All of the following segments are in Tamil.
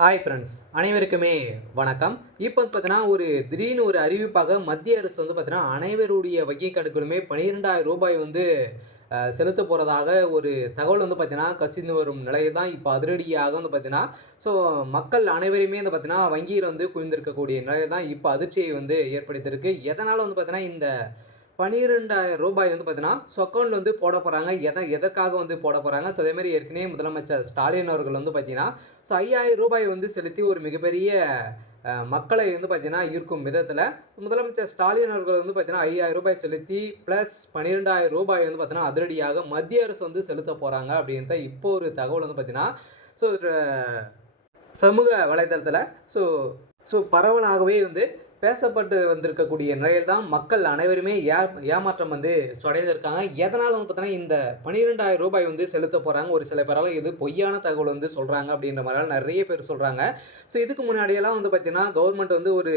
ஹாய் ஃப்ரெண்ட்ஸ், அனைவருக்குமே வணக்கம். இப்போ பார்த்தீங்கன்னா திடீர்னு ஒரு அறிவிப்பாக மத்திய அரசு பார்த்தீங்கன்னா அனைவருடைய வங்கி கணக்குகளுமே ரூ. 12,000 செலுத்த போகிறதாக ஒரு தகவல் பார்த்தீங்கன்னா கசிந்து வரும் நிலையில் தான் இப்போ அதிரடியாக பார்த்தீங்கன்னா ஸோ மக்கள் அனைவருமே பார்த்தீங்கன்னா வங்கியில் குவிந்திருக்கக்கூடிய நிலையில் தான் இப்போ அதிர்ச்சியை ஏற்படுத்தியிருக்கு. எதனால் பார்த்தீங்கன்னா இந்த ரூ. 12,000 பார்த்தீங்கன்னா அக்கௌண்ட்ல போட போகிறாங்க. எதற்காக போட போகிறாங்க. ஸோ அதேமாதிரி ஏற்கனவே முதலமைச்சர் ஸ்டாலின் அவர்கள் பார்த்தீங்கன்னா ஸோ ரூ. 5,000 செலுத்தி ஒரு மிகப்பெரிய மக்களை பார்த்தீங்கன்னா ஈர்க்கும் விதத்தில் முதலமைச்சர் ஸ்டாலின் அவர்கள் பார்த்தீங்கன்னா ரூ. 5,000 செலுத்தி ப்ளஸ் ரூ. 12,000 பார்த்தீங்கன்னா அதிரடியாக மத்திய அரசு செலுத்த போகிறாங்க அப்படின்ற இப்போ ஒரு தகவல் பார்த்தீங்கன்னா ஸோ சமூக வலைதளத்தில் ஸோ ஸோ பரவலாகவே பேசப்பட்டு வந்திருக்கக்கூடிய நிலையில் தான் மக்கள் அனைவருமே ஏமாற்றம் அடைந்திருக்காங்க. எதனால் பார்த்தீங்கன்னா இந்த ரூ. 12,000 செலுத்த போகிறாங்க. ஒரு சில பேரால் இது பொய்யான தகவல் சொல்கிறாங்க அப்படின்ற மாதிரிலாம் நிறைய பேர் சொல்கிறாங்க. ஸோ இதுக்கு முன்னாடியெல்லாம் பார்த்தீங்கன்னா கவர்மெண்ட் ஒரு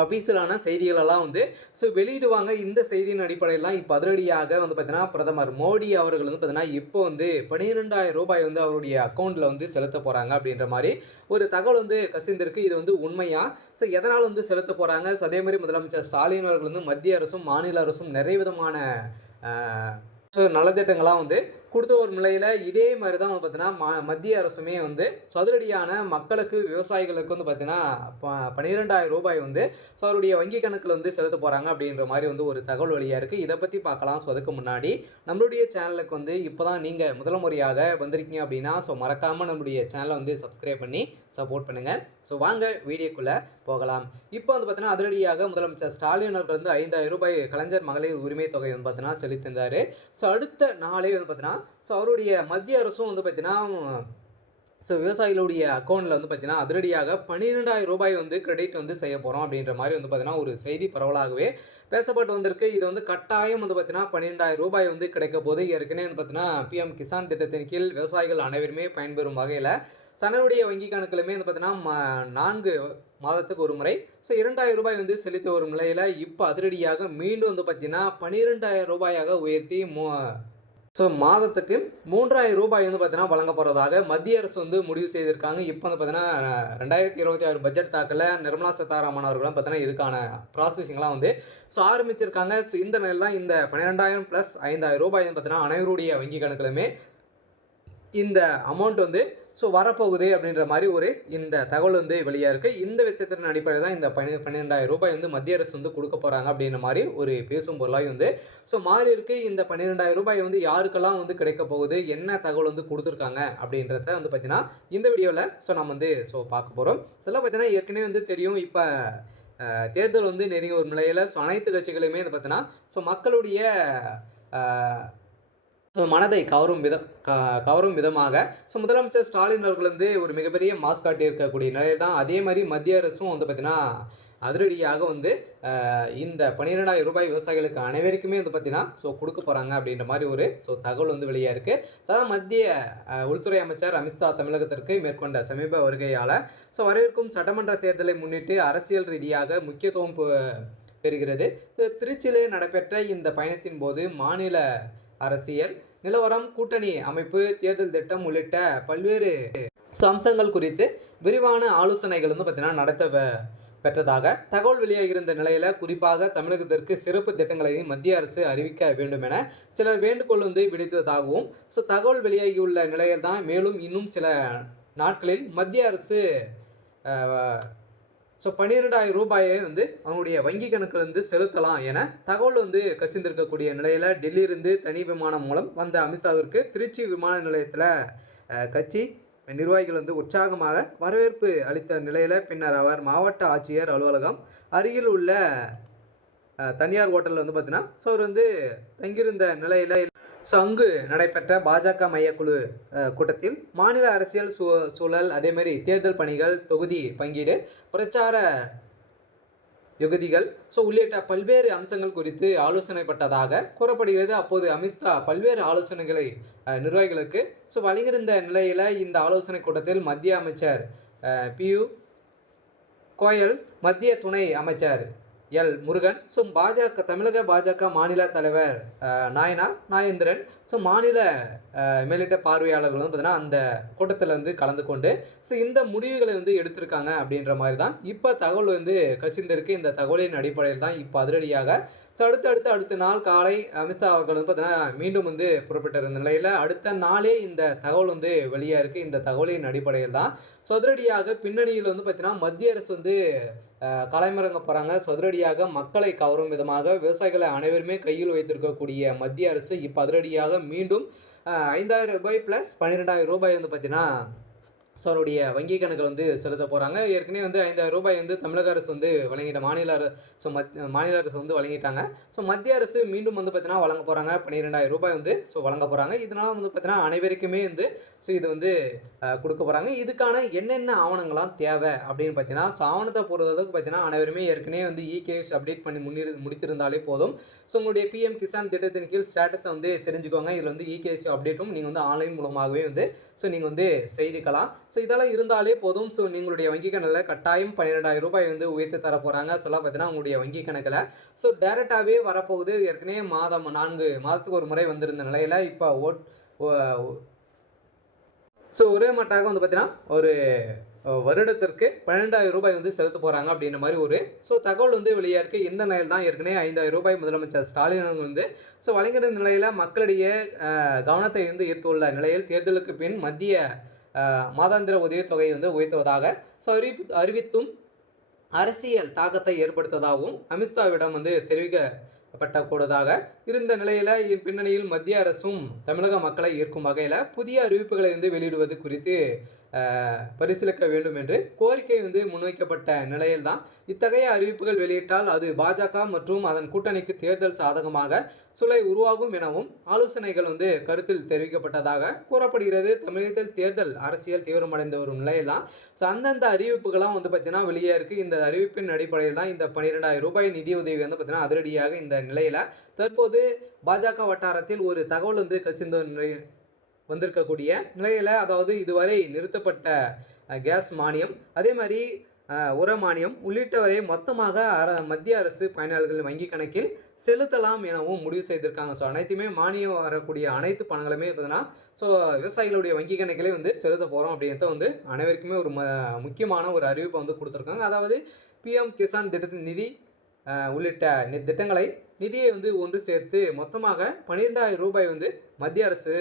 அஃபீஷியலான செய்திகளெல்லாம் ஸோ வெளியிடுவாங்க. இந்த செய்தியின் அடிப்படையில் தான் இப்போ அதிரடியாக பார்த்தீங்கன்னா பிரதமர் மோடி அவர்கள் பார்த்தீங்கன்னா இப்போ ரூ. 12,000 அவருடைய அக்கௌண்ட்டில் செலுத்த போகிறாங்க அப்படின்ற மாதிரி ஒரு தகவல் கசிந்திருக்கு. இது உண்மையா? ஸோ எதனால் செலுத்த போகிறாங்க? ஸோ அதே மாதிரி முதலமைச்சர் ஸ்டாலின் அவர்கள் மத்திய அரசும் மாநில அரசும் நிறைய விதமான ஸோ நலத்திட்டங்களாம் கொடுத்த ஒரு நிலையில் இதே மாதிரி தான் பார்த்தீங்கன்னா மத்திய அரசுமே சதுரடியான மக்களுக்கு விவசாயிகளுக்கு பார்த்தீங்கன்னா ரூ. 12,000 ஸோ அவருடைய வங்கி கணக்கில் செலுத்த போகிறாங்க அப்படின்ற மாதிரி ஒரு தகவல் வழியாக இருக்குது. இதை பற்றி பார்க்கலாம். ஸோ அதுக்கு முன்னாடி நம்மளுடைய சேனலுக்கு இப்போ தான் நீங்கள் முதல் முறையாக வந்திருக்கீங்க அப்படின்னா ஸோ மறக்காமல் நம்மளுடைய சேனலை சப்ஸ்கிரைப் பண்ணி சப்போர்ட் பண்ணுங்கள். ஸோ வாங்க வீடியோக்குள்ளே போகலாம். இப்போ பார்த்தீங்கன்னா அதிரடியாக முதலமைச்சர் ஸ்டாலின் அவர்கள் ரூ. 5,000 கலைஞர் மகளிர் உரிமை தொகை பார்த்தீங்கன்னா செலுத்தியிருந்தார். ஸோ அடுத்த நாளே பார்த்தீங்கன்னா ஸோ அவருடைய மத்திய அரசும் பார்த்தீங்கன்னா ஸோ விவசாயிகளுடைய அக்கௌண்ட்டில் பார்த்தீங்கன்னா அதிரடியாக ரூ. 12,000 கிரெடிட் செய்ய போகிறோம் அப்படின்ற மாதிரி பார்த்தீங்கன்னா ஒரு செய்தி பரவலாகவே பேசப்பட்டு வந்திருக்கு. இது கட்டாயம் பார்த்தீங்கன்னா ரூ. 12,000 கிடைக்க போது ஏற்கனவே பார்த்தீங்கன்னா PM கிசான் திட்டத்தின் கீழ் விவசாயிகள் அனைவருமே பயன்பெறும் வகையில் சனருடைய வங்கி கணக்கிலுமே பார்த்தீங்கன்னா 4 மாதத்துக்கு ஒரு முறை ஸோ ரூ. 2,000 செலுத்தி வரும் நிலையில் இப்போ அதிரடியாக மீண்டும் பார்த்தீங்கன்னா ரூ. 12,000 உயர்த்தி ஸோ மாதத்துக்கு ரூ. 3,000 பார்த்தீங்கன்னா வழங்கப்படுறதாக மத்திய அரசு முடிவு செய்திருக்காங்க. இப்போ பார்த்தீங்கன்னா 2026 பட்ஜெட் தாக்கல நிர்மலா சீதாராமன் அவர்களும் பார்த்தீங்கன்னா இதுக்கான ப்ராசஸிங்லாம் ஸோ ஆரம்பிச்சிருக்காங்க. ஸோ இந்த நிலையில் தான் இந்த 12,000 + ரூ. 5,000 பார்த்தீங்கன்னா அனைவருடைய வங்கி கணக்கிலுமே இந்த அமௌண்ட் ஸோ வரப்போகுது அப்படின்ற மாதிரி இந்த தகவல் வெளியாக இருக்குது. இந்த விஷயத்தின் அடிப்படையில் தான் இந்த ரூ. 12,000 மத்திய அரசு கொடுக்க போகிறாங்க அப்படின்ற மாதிரி ஒரு பேசும் பொருளாக ஸோ மாறி இருக்குது. இந்த ரூ. 12,000 யாருக்கெல்லாம் கிடைக்க போகுது, என்ன தகவல் கொடுத்துருக்காங்க அப்படின்றத பார்த்தீங்கன்னா இந்த வீடியோவில் ஸோ நம்ம ஸோ பார்க்க போகிறோம். சில பார்த்தீங்கன்னா ஏற்கனவே தெரியும். இப்போ தேர்தல் நெருங்கி ஒரு நிலையில் ஸோ அனைத்து கட்சிகளுமே பார்த்தீங்கன்னா ஸோ மக்களுடைய மனதை கவரும் விதமாக ஸோ முதலமைச்சர் ஸ்டாலின் அவர்கள் ஒரு மிகப்பெரிய மாஸ் காட்டியிருக்கக்கூடிய நிலையில் தான் அதே மாதிரி மத்திய அரசும் பார்த்தீங்கன்னா அதிரடியாக இந்த ரூ. 12,000 விவசாயிகளுக்கு அனைவருக்குமே பார்த்தீங்கன்னா ஸோ கொடுக்க போகிறாங்க அப்படின்ற மாதிரி ஸோ தகவல் வெளியாக இருக்குது. ஸோ மத்திய உள்துறை அமைச்சர் அமித்ஷா தமிழகத்திற்கு மேற்கொண்ட சமீப வருகையால் ஸோ வரவிருக்கும் சட்டமன்ற தேர்தலை முன்னிட்டு அரசியல் ரீதியாக முக்கியத்துவம் பெறுகிறது. திருச்சியிலே நடைபெற்ற இந்த பயணத்தின் போது மாநில அரசியல் நிலவரம், கூட்டணி அமைப்பு, தேர்தல் திட்டம் உள்ளிட்ட பல்வேறு அம்சங்கள் குறித்து விரிவான ஆலோசனைகள் பார்த்தீங்கன்னா நடத்த பெற்றதாக தகவல் வெளியாகியிருந்த நிலையில் குறிப்பாக தமிழகத்திற்கு சிறப்பு திட்டங்களை மத்திய அரசு அறிவிக்க வேண்டும் என சிலர் வேண்டுகோள் விடுத்ததாகவும் ஸோ தகவல் வெளியாகியுள்ள நிலையில் தான் மேலும் இன்னும் சில நாட்களில் மத்திய அரசு ஸோ ரூ. 12,000 அவங்களுடைய வங்கி கணக்கில் செலுத்தலாம் என தகவல் கசிந்திருக்கக்கூடிய நிலையில் டெல்லியிலிருந்து தனி விமானம் மூலம் வந்த அமித்ஷாவிற்கு திருச்சி விமான நிலையத்தில் கட்சி நிர்வாகிகள் உற்சாகமாக வரவேற்பு அளித்த நிலையில் பின்னர் அவர் மாவட்ட ஆட்சியர் அலுவலகம் அருகில் உள்ள தனியார் ஹோட்டலில் பார்த்தீங்கன்னா ஸோ அவர் தங்கியிருந்த நிலையில் ஸோ அங்கு நடைபெற்ற பாஜக மையக்குழு கூட்டத்தில் மாநில அரசியல் சூழல், அதேமாதிரி தேர்தல் பணிகள், தொகுதி பங்கீடு, பிரச்சார யுகதிகள் ஸோ உள்ளிட்ட பல்வேறு அம்சங்கள் குறித்து ஆலோசனைப்பட்டதாக கூறப்படுகிறது. அப்போது அமித்ஷா பல்வேறு ஆலோசனைகளை நிர்வாகிகளுக்கு ஸோ வழங்கியிருந்த நிலையில் இந்த ஆலோசனை கூட்டத்தில் மத்திய அமைச்சர் பியூ கோயல், மத்திய துணை அமைச்சர் முருகன். ஸோ தமிழக பாஜக மாநில தலைவர் நாயனார் நாகேந்திரன். ஸோ மாநில மேலிட்ட பார்வையாளர்கள் வந்து பார்த்தீங்கன்னா அந்த கூட்டத்தில் வந்து கலந்து கொண்டு ஸோ இந்த முடிவுகளை வந்து எடுத்திருக்காங்க அப்படின்ற மாதிரி தான் இப்போ தகவல் வந்து கசிந்திருக்கு. இந்த தகவலின் அடிப்படையில் தான் இப்போ அதிரடியாக ஸோ அடுத்த நாள் காலை அமித்ஷா அவர்கள் வந்து பார்த்தீங்கன்னா மீண்டும் வந்து புறப்பட்டிருந்த நிலையில் அடுத்த நாளே இந்த தகவல் வந்து வெளியாக இருக்குது. இந்த தகவலின் அடிப்படையில் தான் ஸோ அதிரடியாக பின்னணியில் வந்து பார்த்தீங்கன்னா மத்திய அரசு வந்து களமிறங்க போகிறாங்க. ஸோ அதிரடியாக மக்களை கவரும் விதமாக விவசாயிகளை அனைவருமே கையில் வைத்திருக்கக்கூடிய மத்திய அரசு இப்போ அதிரடியாக மீண்டும் ரூ. 5,000 ப்ளஸ் ரூ. 12,000 வந்து பார்த்தீங்கன்னா ஸோ அவருடைய வங்கி கணக்கில் வந்து செலுத்த போகிறாங்க. ஏற்கனவே வந்து ரூ. 5,000 வந்து தமிழக அரசு வந்து வழங்கிட்ட மாநில அரசு வந்து வழங்கிட்டாங்க. ஸோ மத்திய அரசு மீண்டும் வந்து பார்த்தீங்கன்னா வழங்க போகிறாங்க. ரூ. 12,000 வந்து ஸோ வழங்க போகிறாங்க. இதனால் வந்து பார்த்தீங்கன்னா அனைவருக்குமே வந்து ஸோ இது வந்து கொடுக்க போகிறாங்க. இதுக்கான என்னென்ன ஆவணங்கள்லாம் தேவை அப்படின்னு பார்த்தீங்கன்னா ஸோ ஆவணத்தை பொறுத்தளவுக்கு பார்த்தீங்கன்னா அனைவருமே ஏற்கனவே வந்து இகேஎஸ் அப்டேட் பண்ணி முடித்திருந்தாலே போதும். ஸோ உங்களுடைய பிஎம் கிசான் திட்டத்தின் கீழ் ஸ்டேட்டஸை வந்து தெரிஞ்சுக்கோங்க. இதில் வந்து இகேஎஸ் அப்டேட்டும் நீங்கள் வந்து ஆன்லைன் மூலமாகவே வந்து ஸோ நீங்கள் வந்து செய்திக்கலாம். ஸோ இதெல்லாம் இருந்தாலே போதும். ஸோ உங்களுடைய வங்கி கணக்கில் கட்டாயம் ரூ. 12,000 வந்து உயர்த்தி தர போகிறாங்க. சொல்ல பார்த்தீங்கன்னா உங்களுடைய வங்கி கணக்கில் ஸோ டேரெக்டாகவே வரப்போகுது. ஏற்கனவே 4 மாதத்துக்கு ஒரு முறை வந்திருந்த நிலையில் இப்போ ஸோ ஒரே மட்டாக வந்து பார்த்தீங்கன்னா ஒரு வருடத்திற்கு ரூ. 12,000 வந்து செலுத்த போகிறாங்க அப்படின்ற மாதிரி ஒரு ஸோ தகவல் வந்து வெளியாக இருக்குது. இந்த நிலையில் தான் ஏற்கனவே ரூ. 5,000 முதலமைச்சர் ஸ்டாலின் வந்து ஸோ வழங்கின நிலையில் மக்களிடையே கவனத்தை வந்து ஈர்த்துள்ள நிலையில் தேர்தலுக்கு பின் மத்திய மாதாந்திர உதவித்தொகை வந்து உயர்த்துவதாக ஸோ அறிவித்தும் அரசியல் தாக்கத்தை ஏற்படுத்துவதாகவும் அமித்ஷாவிடம் வந்து தெரிவிக்கப்படக்கூடதாக இருந்த நிலையில் பின்னணியில் மத்திய அரசும் தமிழக மக்களை ஈர்க்கும் வகையில் புதிய அறிவிப்புகளை வந்து வெளியிடுவது குறித்து பரிசீலிக்க வேண்டும் என்று கோரிக்கை வந்து முன்வைக்கப்பட்ட நிலையில்தான் இத்தகைய அறிவிப்புகள் வெளியிட்டால் அது பாஜக மற்றும் அதன் கூட்டணிக்கு தேர்தல் சாதகமாக சூழலை உருவாகும் எனவும் ஆலோசனைகள் வந்து கருத்தில் தெரிவிக்கப்பட்டதாக கூறப்படுகிறது. தமிழகத்தில் தேர்தல் அரசியல் தீவிரமடைந்து வரும் நிலையில் தான் ஸோ அந்தந்த அறிவிப்புகளாம் வந்து பார்த்தீங்கன்னா வெளியே இருக்குது. இந்த அறிவிப்பின் அடிப்படையில் தான் இந்த ரூ. 12,000 நிதியுதவி வந்து பார்த்தீங்கன்னா அதிரடியாக இந்த நிலையில் தற்போது பாஜக வட்டாரத்தில் ஒரு தகவல் வந்து கசிந்த வந்திருக்கக்கூடிய நிலையில், அதாவது இதுவரை நிறுத்தப்பட்ட கேஸ் மானியம், அதே மாதிரி உர மானியம் உள்ளிட்டவரை மொத்தமாக மத்திய அரசு பயனாளர்கள் வங்கி கணக்கில் செலுத்தலாம் எனவும் முடிவு செய்திருக்காங்க. ஸோ அனைத்துமே மானியம் வரக்கூடிய அனைத்து பணங்களுமே பார்த்தீங்கன்னா ஸோ விவசாயிகளுடைய வங்கி கணக்கிலே வந்து செலுத்த போகிறோம் அப்படின்றத வந்து அனைவருக்குமே ஒரு முக்கியமான ஒரு அறிவிப்பை வந்து கொடுத்துருக்காங்க. அதாவது பிஎம் கிசான் திட்டத்தின் நிதி உள்ளிட்ட திட்டங்களை நிதியை வந்து ஒன்று சேர்த்து மொத்தமாக ரூ. 12,000 வந்து மத்திய அரசு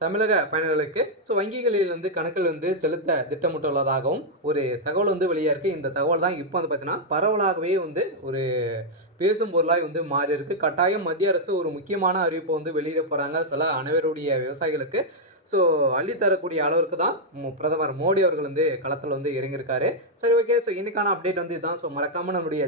தமிழக பயனாளர்களுக்கு ஸோ வங்கிகளில் வந்து கணக்கில் வந்து செலுத்த திட்டமிட்டுள்ளதாகவும் ஒரு தகவல் வந்து வெளியாக இருக்குது. இந்த தகவல் தான் இப்போ வந்து பார்த்தீங்கன்னா பரவலாகவே வந்து ஒரு பேசும் பொருளாக வந்து மாறி இருக்குது. கட்டாயம் மத்திய அரசு ஒரு முக்கியமான அறிவிப்பை வந்து வெளியிட போகிறாங்க. சில அனைவருடைய விவசாயிகளுக்கு ஸோ அள்ளித்தரக்கூடிய அளவிற்கு தான் பிரதமர் மோடி அவர்கள் வந்து களத்தில் வந்து இறங்கியிருக்காரு. சரி, ஓகே. ஸோ இன்றைக்கான அப்டேட் வந்து இதுதான். ஸோ மறக்காமல் நம்மளுடைய